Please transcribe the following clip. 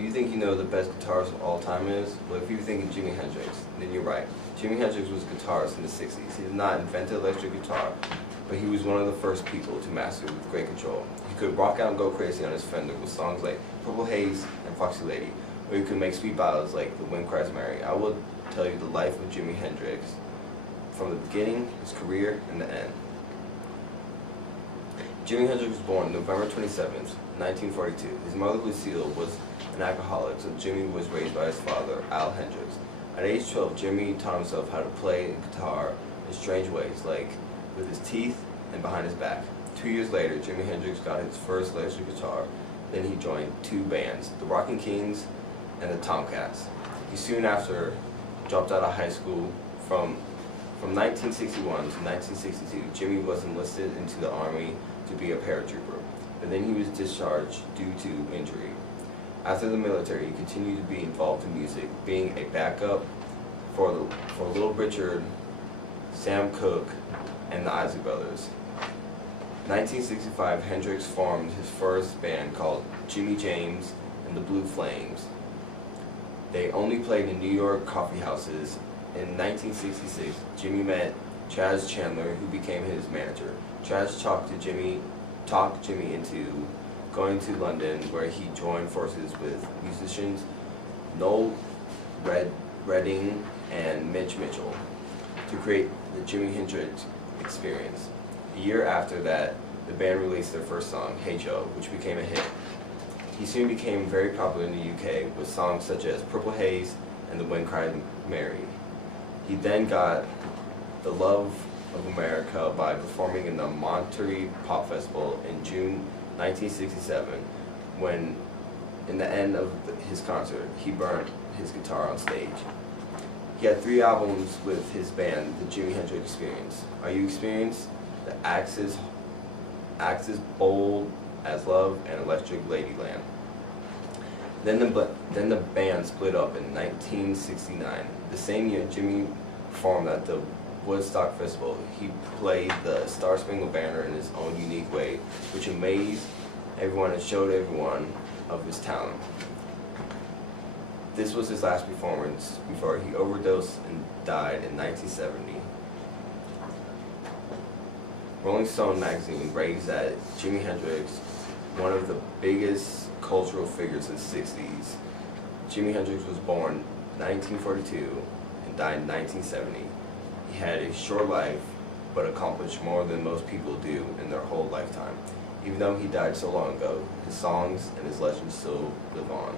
Do you think you know the best guitarist of all time is? Well, if you think of Jimi Hendrix, then you're right. Jimi Hendrix was a guitarist in the 60s. He did not invent the electric guitar, but he was one of the first people to master it with great control. He could rock out and go crazy on his Fender with songs like Purple Haze and Foxy Lady, or he could make sweet ballads like The Wind Cries Mary. I will tell you the life of Jimi Hendrix from the beginning, his career, and the end. Jimi Hendrix was born November 27th, 1942. His mother, Lucille, was an alcoholic, so Jimi was raised by his father, Al Hendrix. At age 12, Jimi taught himself how to play guitar in strange ways, like with his teeth and behind his back. 2 years later, Jimi Hendrix got his first electric guitar. Then he joined two bands, the Rockin' Kings and the Tomcats. He soon after dropped out of high school. From 1961 to 1962, Jimi was enlisted into the Army to be a paratrooper, but then he was discharged due to injury. After the military, he continued to be involved in music, being a backup for Little Richard, Sam Cooke, and the Isley Brothers. In 1965, Hendrix formed his first band called Jimmy James and the Blue Flames. They only played in New York coffee houses. In 1966, Jimi met Chaz Chandler, who became his manager. Chaz talked Jimi into going to London, where he joined forces with musicians Noel Redding and Mitch Mitchell to create the Jimi Hendrix Experience. A year after that, the band released their first song, Hey Joe, which became a hit. He soon became very popular in the UK with songs such as Purple Haze and The Wind Cried Mary. He then got the love of America by performing in the Monterey Pop Festival in June 1967, when, in the end of his concert, he burned his guitar on stage. He had 3 albums with his band, the Jimi Hendrix Experience. Are You Experienced? The Axis Bold as Love, and Electric Ladyland. Then the band split up in 1969. The same year, Jimi performed at the Woodstock Festival. He played the Star Spangled Banner in his own unique way, which amazed everyone and showed everyone of his talent. This was his last performance before he overdosed and died in 1970. Rolling Stone magazine rates that Jimi Hendrix one of the biggest cultural figures of the 60s. Jimi Hendrix was born 1942 and died in 1970. He had a short life, but accomplished more than most people do in their whole lifetime. Even though he died so long ago, his songs and his legends still live on.